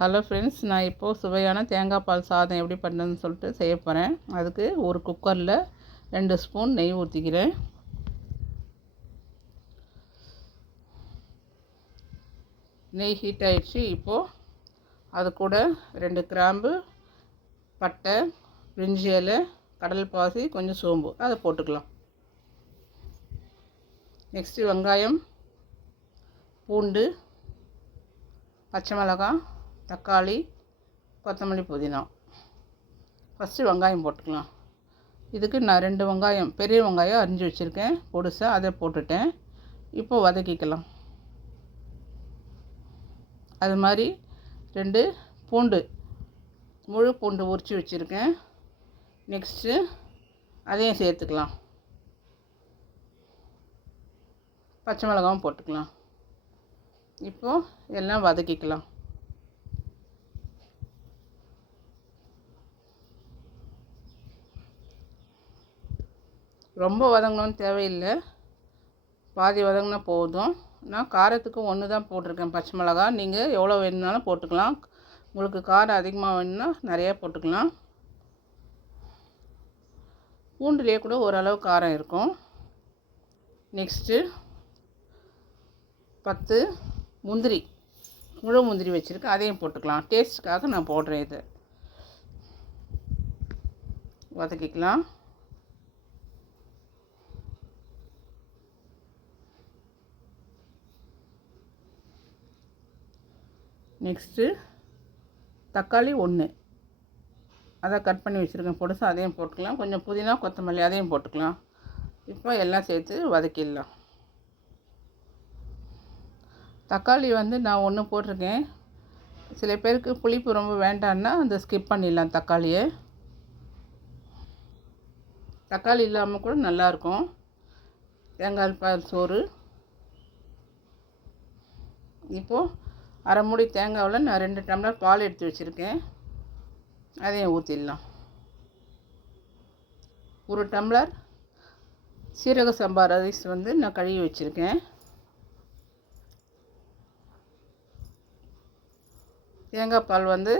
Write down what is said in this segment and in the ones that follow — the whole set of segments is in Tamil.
ஹலோ ஃப்ரெண்ட்ஸ், நான் இப்போது சுவையான தேங்காய் பால் சாதம் எப்படி பண்ணுறதுன்னு சொல்லிட்டு செய்ய போகிறேன். அதுக்கு ஒரு குக்கரில் 2 ஸ்பூன் நெய் ஊற்றிக்கிறேன். நெய் ஹீட் ஆகிடுச்சு. இப்போது அது கூட 2 கிராம்பு, பட்டை, பிரிஞ்சி இலை, கடல் பாசி, கொஞ்சம் சோம்பு அதை போட்டுக்கலாம். நெக்ஸ்ட்டு வெங்காயம், பூண்டு, பச்சை மிளகாய், தக்காளி, கொத்தமல்லி, புதினா. ஃபஸ்ட்டு வெங்காயம் போட்டுக்கலாம். இதுக்கு நான் 2 வெங்காயம், பெரிய வெங்காயம் அரிஞ்சு வச்சுருக்கேன் பொடுசாக, அதை போட்டுட்டேன். இப்போ வதக்கிக்கலாம். அது மாதிரி 2 பூண்டு, முழு பூண்டு உரித்து வச்சுருக்கேன். நெக்ஸ்ட்டு அதையும் சேர்த்துக்கலாம். பச்சை மிளகாவும் போட்டுக்கலாம். இப்போது எல்லாம் வதக்கிக்கலாம். ரொம்ப வதங்கணும்னு தேவையில்லை, பாதி வதங்கினா போதும். நான் காரத்துக்கு 1 தான் போட்டிருக்கேன் பச்சை மிளகா. நீங்கள் எவ்வளோ வேணும்னாலும் போட்டுக்கலாம். உங்களுக்கு காரம் அதிகமாக வேணும்னா நிறையா போட்டுக்கலாம். பூண்டுலேயே கூட ஓரளவு காரம் இருக்கும். நெக்ஸ்ட்டு 10 முந்திரி, முழு முந்திரி வச்சுருக்கேன், அதையும் போட்டுக்கலாம். டேஸ்ட்டுக்காக நான் போடுறேன். இதை வதக்கிக்கலாம். நெக்ஸ்ட்டு தக்காளி 1, அதை கட் பண்ணி வச்சுருக்கேன் பொடுசாக, அதையும் போட்டுக்கலாம். கொஞ்சம் புதினா, கொத்தமல்லி அதையும் போட்டுக்கலாம். இப்போ எல்லாம் சேர்த்து வதக்கிடலாம். தக்காளி நான் 1 போட்டிருக்கேன். சில பேருக்கு புளிப்பு ரொம்ப வேண்டான்னா அந்த ஸ்கிப் பண்ணிடலாம் தக்காளியை. தக்காளி இல்லாமல் கூட நல்லாயிருக்கும் தேங்காய் பால் சோறு. இப்போது அரை மூடி தேங்காவில் நான் 2 டம்ளர் பால் எடுத்து வச்சுருக்கேன், அதையும் ஊற்றிடலாம். 1 டம்ளர் சீரக சம்பா ரைஸ் நான் கழுவி வச்சுருக்கேன். தேங்காய் பால்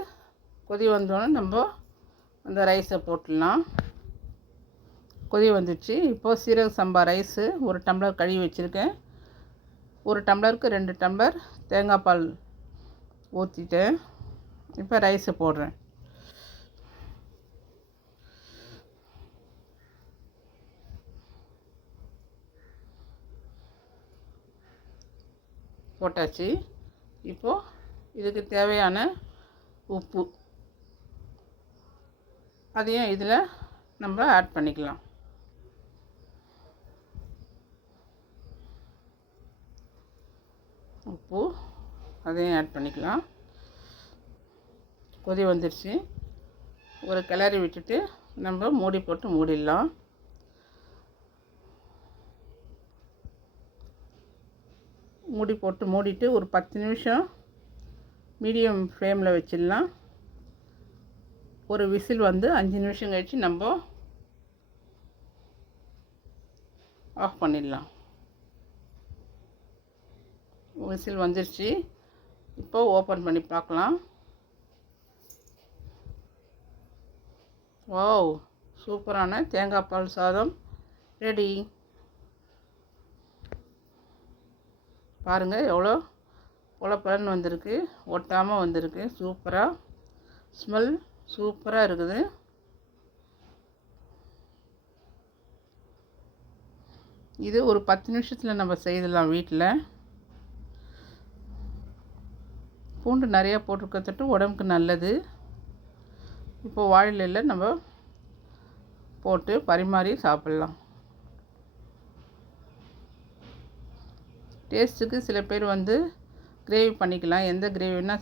கொதி வந்தோடனே நம்ம அந்த ரைஸை போட்டுடலாம். கொதி வந்துடுச்சு. இப்போது சீரக சம்பா ரைஸு 1 டம்ளர் கழுவி வச்சுருக்கேன். 1 டம்ளருக்கு 2 டம்ளர் தேங்காய் பால் ஊற்றிட்டேன். இப்போ ரைஸை போடுறேன். போட்டாச்சு. இப்போது இதுக்கு தேவையான உப்பு அதையும் இதில் நம்ம ஆட் பண்ணிக்கலாம். உப்பு அதையும் ஆட் பண்ணிக்கலாம். கொதி வந்துடுச்சு. ஒரு கிளறி விட்டுட்டு நம்ம மூடி போட்டு மூடிடலாம். மூடி போட்டு மூடிட்டு ஒரு 10 நிமிஷம் மீடியம் ஃப்ளேமில் வச்சிடலாம். ஒரு விசில் 5 நிமிஷம் கழித்து நம்ம ஆஃப் பண்ணிடலாம். விசில் வந்துருச்சு. இப்போ ஓப்பன் பண்ணி பார்க்கலாம். வாவ், சூப்பரான தேங்காய் பால் சாதம் ரெடி. பாருங்கள் எவ்வளோ பொலப்பலன்னு வந்திருக்கு, ஒட்டாமல் வந்திருக்கு. சூப்பராக ஸ்மெல் சூப்பராக இருக்குது. இது ஒரு 10 நிமிஷத்தில் நம்ம செய்யலாம் வீட்டில். பூண்டு நிறையா போட்டிருக்கத்துட்டு உடம்புக்கு நல்லது. இப்போது வாழையில நம்ம போட்டு பரிமாறி சாப்பிட்லாம். டேஸ்ட்டுக்கு சில பேர் கிரேவி பண்ணிக்கலாம். எந்த கிரேவினா